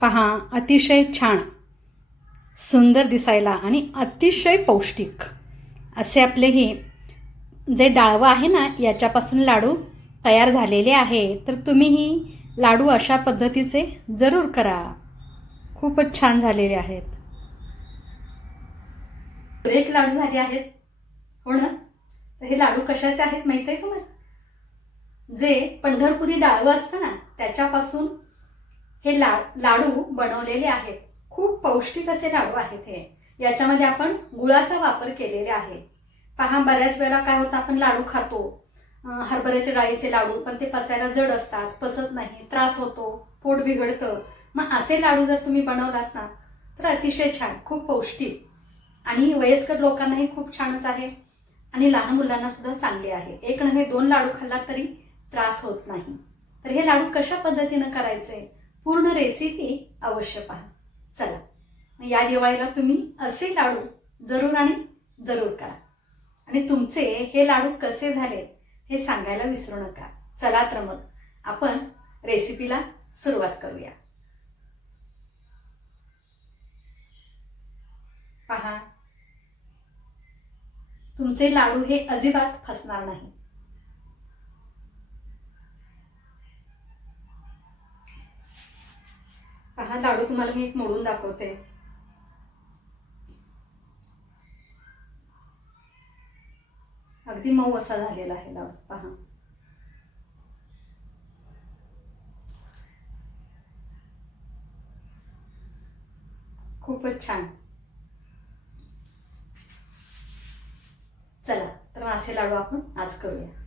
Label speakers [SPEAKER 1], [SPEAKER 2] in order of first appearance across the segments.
[SPEAKER 1] पहा अतिशय छान. सुंदर दिसायला आणि अतिशय पौष्टिक. असे आपले हे जे डाळवं आहे ना याच्यापासून लाडू तयार झालेले आहे. तर तुम्हीही लाडू अशा पद्धतीचे जरूर करा. खूपच छान झालेले आहेत. एक लाडू झाले आहेत. हो ना? तर हे लाडू कशाचे आहेत माहीत आहे का मला जे पंढरपुरी डाळवं असतं ना त्याच्यापासून हे ला लाडू बनवलेले आहेत. खूप पौष्टिक असे लाडू आहेत हे. याच्यामध्ये आपण गुळाचा वापर केलेला आहे. पहा बऱ्याच वेळा काय होतं आपण लाडू खातो. हरभऱ्याचे हरभऱ्याच्या डाळीचे लाडू पण ते पचायला जड असतात पचत नाही त्रास होतो पोट बिघडतं. मग असे लाडू जर तुम्ही बनवलात ना तर अतिशय छान खूप पौष्टिक. आणि वयस्कर लोकांनाही खूप छानच आहे. आणि लहान मुलांना सुद्धा चांगले आहे. एक नव्हे दोन लाडू खाल्लात तरी त्रास होत नाही. तर हे लाडू कशा पद्धतीनं करायचे? पूर्ण रेसिपी अवश्य पहा. चला. या दिवाळीला तुम्ही असे लाडू जरूर आणि जरूर करा. आणि तुमचे हे लाडू कसे झाले हे सांगायला विसरू नका. चला तर मग आपण रेसिपीला सुरुवात करूया. पहा. तुमचे लाडू हे अजिबात फसणार नाही. पहा लाडू तुम्हाला मी एक मोडून दाखवते. अगदी मऊ असा झालेला आहे लाडू. पहा. खूपच छान. चला तर मासे असे लाडू आपण आज करूया.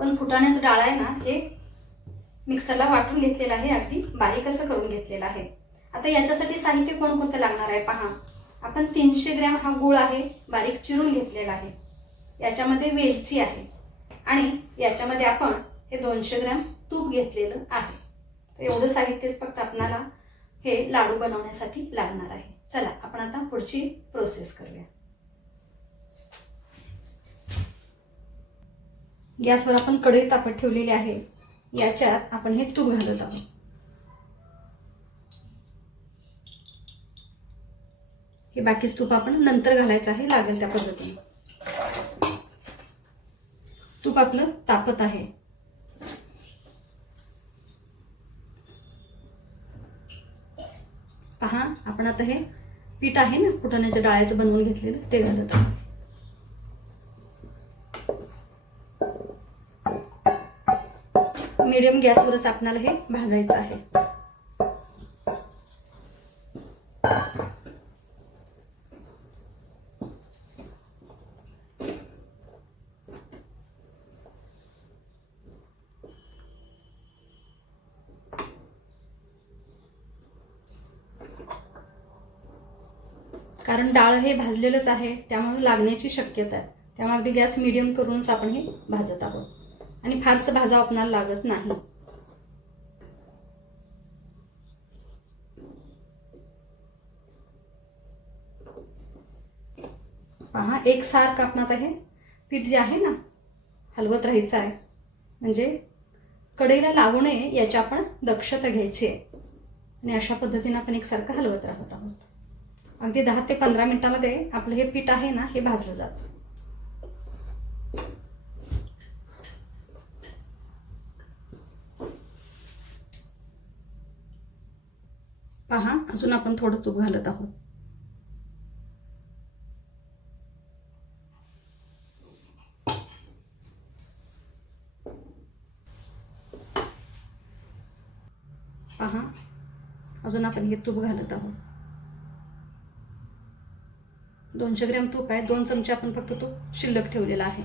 [SPEAKER 1] आपण फुटाण्याचं डाळ आहे ना हे मिक्सरला वाटून घेतलेलं आहे अगदी बारीक असं करून घेतलेलं आहे. आता याच्यासाठी साहित्य कोणकोणतं लागणार आहे पहा. आपण तीनशे ग्रॅम हा गूळ आहे बारीक चिरून घेतलेला आहे. याच्यामध्ये वेलची आहे. आणि याच्यामध्ये आपण हे दोनशे ग्रॅम तूप घेतलेलं आहे. तर एवढं साहित्यच फक्त आपणाला हे लाडू बनवण्यासाठी लागणार आहे. चला आपण आता पुढची प्रोसेस करूया. गॅसवर आपण कढई तापत ठेवलेली आहे. याच्यात आपण हे तूप घालत आहोत. हे बाकीच तूप आपण नंतर घालायचं आहे लागेल त्या पद्धतीने. तूप आपलं तापत आहे. पहा आपण आता हे पीठ आहे ना फुटाण्याच्या डाळ्याचं बनवून घेतलेलं ते घालत आहोत. मीडियम गॅसवरच आपणाला हे भाजायचं आहे. कारण डाळ हे भाजलेलंच आहे त्यामुळे लागण्याची शक्यता आहे. त्यामुळे अगदी गॅस मिडियम करूनच आपण हे भाजत आहोत. आणि फारसं भाजा आपणाला लागत नाही. पहा एक सार कापणात आहे. पीठ जे आहे ना हलवत राहायचं आहे. म्हणजे कढईला लागू नये याची आपण दक्षता घ्यायची आहे. आणि अशा पद्धतीने आपण एकसारखं हलवत राहत आहोत. अगदी दहा ते पंधरा मिनिटामध्ये आपलं हे पीठ आहे ना हे भाजलं जातं. पहा अजून आपण थोडं तूप घालत आहोत. पहा अजून आपण हे तूप घालत आहोत. दोनशे ग्रॅम तूप आहे दोन चमचे आपण फक्त तूप शिल्लक ठेवलेला आहे.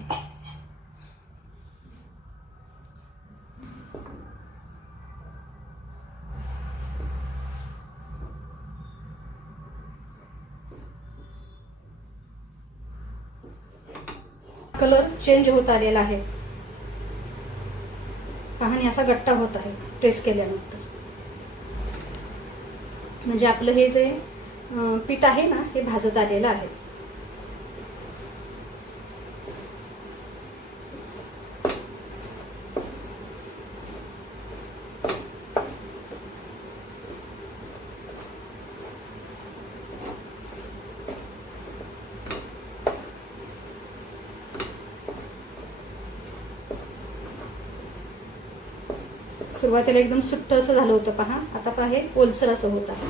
[SPEAKER 1] कलर चेंज होत आलेला आहे. पाहणी असा गट्टा होत आहे टेस्ट केल्यानंतर. म्हणजे आपलं हे जे पीठ आहे ना हे भाजत आलेलं आहे. सुरुवातीला एकदम सुट्ट असं झालं होतं पहा. आता पहा हे ओलसर असं होत आहे.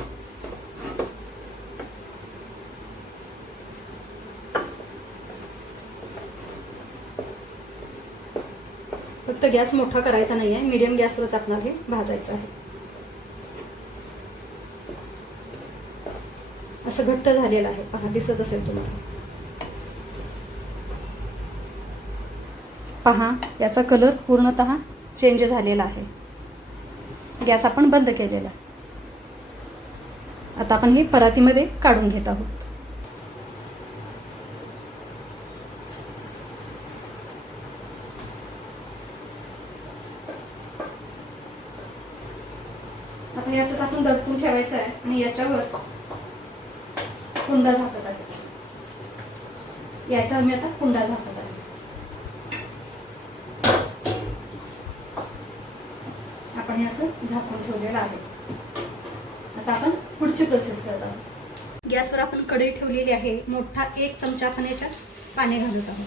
[SPEAKER 1] फक्त गॅस मोठा करायचा नाही आहे मीडियम गॅसवरच आपल्याला हे भाजायचं आहे. असं घट्ट झालेलं आहे. पहा दिसत असेल तुम्हाला. पहा याचा कलर पूर्णत चेंज झालेला आहे. गॅस आपण बंद केलेला. आता आपण हे परातीमध्ये काढून घेत आहोत. आता हे असंच आपण दडपून ठेवायचं आहे आणि याच्यावर कुंडा झाकत आहे याच्यावर मी आता कुंडा झाकत आणि असं झाकून ठेवलेलं आहे. आता आपण पुढची प्रोसेस करत आहोत. गॅसवर आपण कढई ठेवलेली आहे. मोठा एक चमचा आपण याच्यात पाणी घालत आहोत.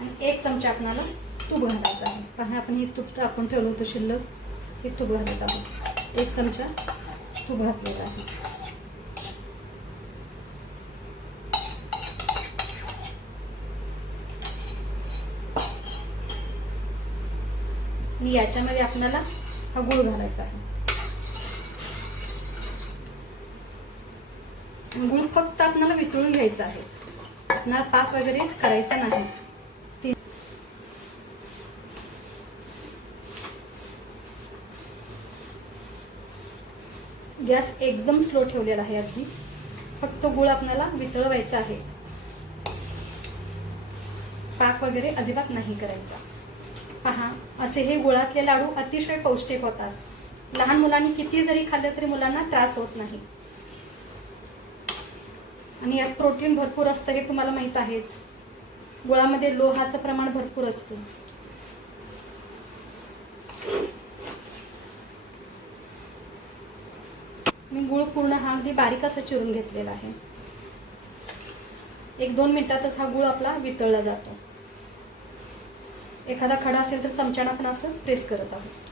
[SPEAKER 1] आणि एक चमचा आपणाला तूप घालायचं आहे. पहा आपण हे तूप टाकून ठेवलं होतं शिल्लक. हे तूप घालत आहोत. एक चमचा तूप घातलेला आहे. आणि याच्यामध्ये आपल्याला हा गुळ घालायचा आहे. गुळ फक्त आपल्याला वितळून घ्यायचा आहे. आपल्याला पाक वगैरे करायचा नाही. गॅस एकदम स्लो ठेवलेला आहे अगदी. फक्त गुळ आपल्याला वितळवायचा आहे. पाक वगैरे अजिबात नाही करायचा. पहा असे हे गुळातले लाडू अतिशय पौष्टिक होतात. लहान मुलांनी किती जरी खाल्लं तरी मुलांना त्रास होत नाही. आणि यात प्रोटीन भरपूर असतं हे तुम्हाला माहीत आहेच. गुळामध्ये लोहाचं प्रमाण भरपूर असते. मी गुळ पूर्ण हा अगदी बारीक असं चिरून घेतलेला आहे. एक दोन मिनिटातच हा गुळ आपला वितळला जातो. एखादा खडा असेल तर चमच्यानं पण असं प्रेस करत आहोत.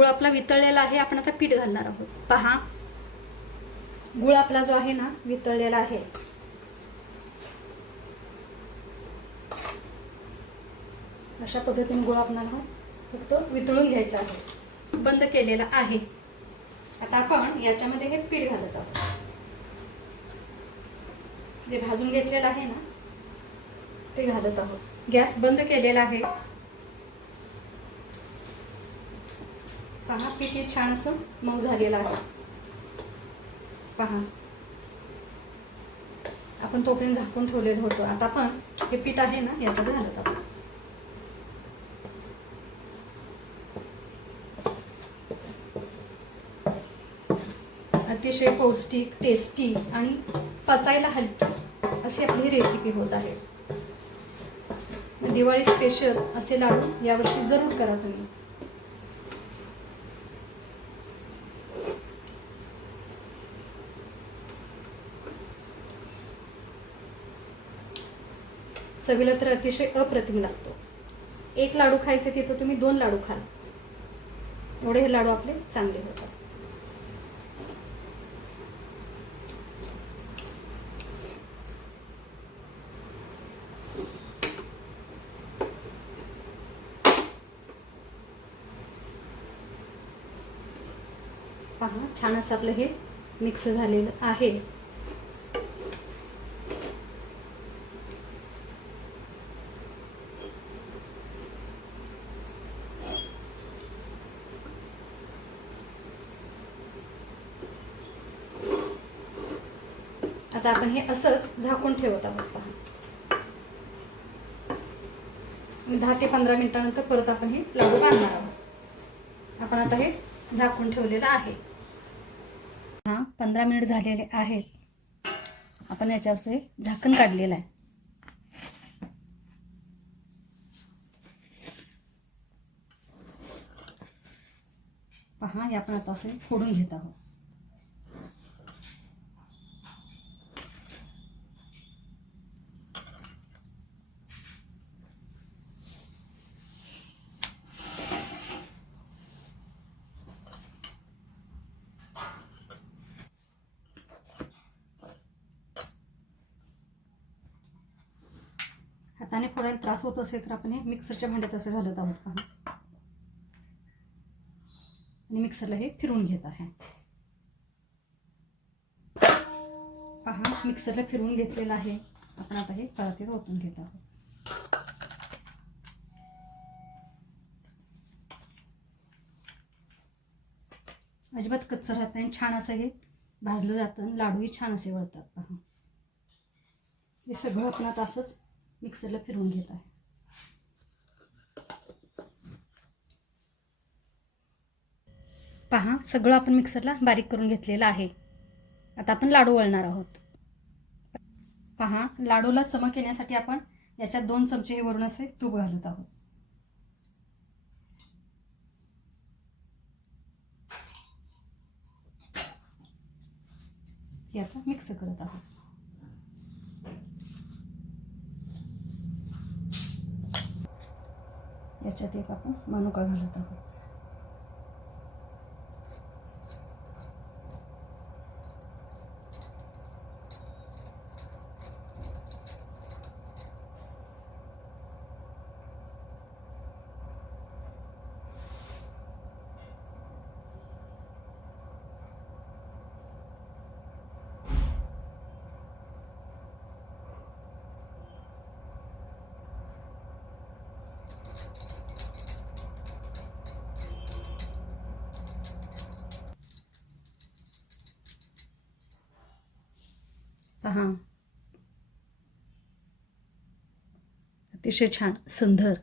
[SPEAKER 1] गुळ आपला वितळलेला आहे आपण आता पीठ घालणार आहोत. पहा. गुळ आपला जो आहे ना वितळलेला आहे. अशा पद्धतीने गुळ आपल्याला फक्त वितळून घ्यायचा आहे. बंद केलेला आहे. आता आपण याच्यामध्ये हे पीठ घालत आहोत. जे भाजून घेतलेलं आहे ना ते घालत आहोत. गॅस बंद केलेला आहे. पहा पीठ हे छान असं मऊ झालेलं आहे. पहा. आपण तोपर्यंत झाकून ठेवलेलं होतं. आता आपण हे पीठ आहे ना याच्यात घालत आपण अतिशय पौष्टिक टेस्टी आणि पचायला हलकी अशी आपली ही रेसिपी होत आहे. दिवाळी स्पेशल असे लाडू यावर्षी जरूर करा तुम्ही. चवीला तर अतिशय अप्रतिम लागतो. एक लाडू खायचे तिथं तुम्ही दोन लाडू खाल. एवढे हे लाडू आपले चांगले होतात. पहा छान असं आपलं हे मिक्स झालेलं आहे. आता आपण हे असंच झाकून ठेवत आहोत पहा. दहा ते पंधरा मिनिटानंतर परत आपण हे लाडू बांधणार आहोत. आपण आता हे झाकून ठेवलेलं आहे. हा पंधरा मिनिट झालेले आहेत. आपण याच्यावरचं हे झाकण काढलेलं आहे. पहा हे आपण आता असे फोडून घेत आहोत हाताने फोडायला त्रास होत असेल तर आपण हे मिक्सरच्या भांड्यात असे घालत आहोत पहा. आणि मिक्सरला हे फिरवून घेत आहे. पहा मिक्सरला फिरवून घेतलेलं आहे. आपण आता हे परातीत ओतून घेत आहोत. अजिबात कच्चं राहत नाही छान असं हे भाजलं जातं आणि लाडूही छान असे वळतात पहा. हे सगळं आपण आता असंच मिक्सरला फिरवून घेत आहे. पहा सगळं आपण मिक्सरला बारीक करून घेतलेलं आहे. आता आपण लाडू वळणार आहोत. पहा लाडूला चमक येण्यासाठी आपण याच्यात दोन चमचे हे वरून असे तूप घालत आहोत. हे आता मिक्स करत आहोत. याच्यात एक आपण मनुका घालत आहोत. पहा अतिशय छान सुंदर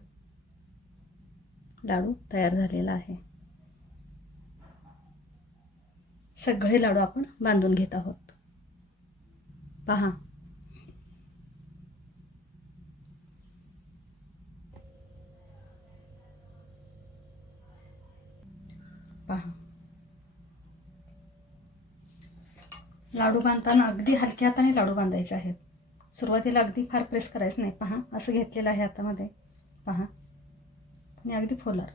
[SPEAKER 1] लाडू तयार झालेला आहे. सगळे लाडू आपण बांधून घेत आहोत. पहा. पहा. लाडू बांधताना अगदी हलक्या हाताने लाडू बांधायचे आहेत. सुरुवातीला अगदी फार प्रेस करायचं नाही. पहा असं घेतलेलं आहे हातामध्ये. पहा. आणि अगदी फोलार.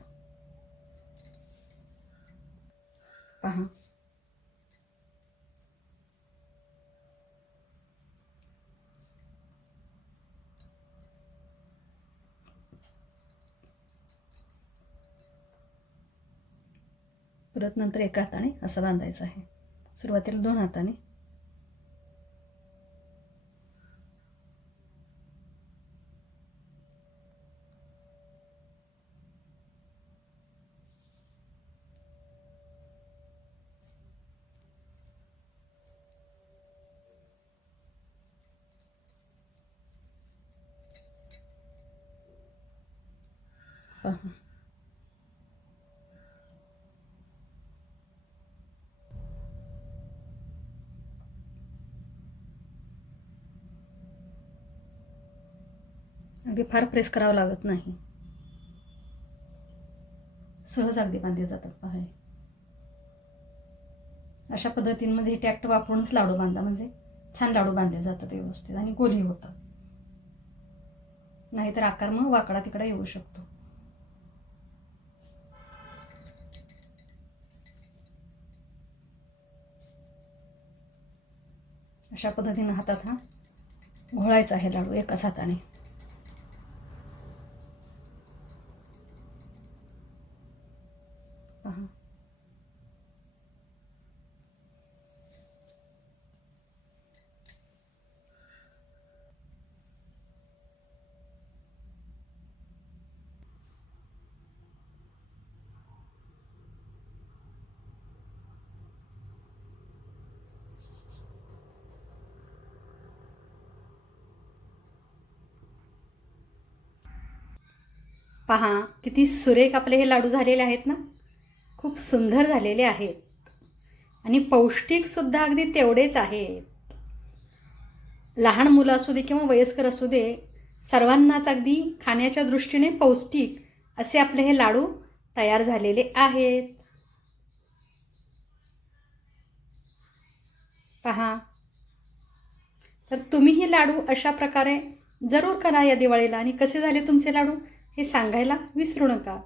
[SPEAKER 1] पहा. परत नंतर एका हाताने असं बांधायचं आहे. सुरुवातीला दोन हाताने पहा अगदी फार प्रेस करावं लागत नाही. सहज अगदी बांधले जातात पहा म्हणजे हे. अशा पद्धतींमध्ये टॅक्ट वापरूनच लाडू बांधा म्हणजे छान लाडू बांधले जातात व्यवस्थित आणि गोली होतात. नाहीतर आकार मग वाकडा तिकडा येऊ शकतो. अशा पद्धतीनं हातात हा घोळायचा आहे लाडू एकाच हाताने पहा पहा किती सुरेख आपले हे लाडू झालेले आहेत ना? खूप सुंदर झालेले आहेत. आणि पौष्टिकसुद्धा अगदी तेवढेच आहेत. लहान मुलं असू दे किंवा वयस्कर असू दे सर्वांनाच अगदी खाण्याच्या दृष्टीने पौष्टिक असे आपले हे लाडू तयार झालेले आहेत. पहा. तर तुम्हीही लाडू अशा प्रकारे जरूर करा या दिवाळीला. आणि कसे झाले तुमचे लाडू? हे सांगायला विसरू नका.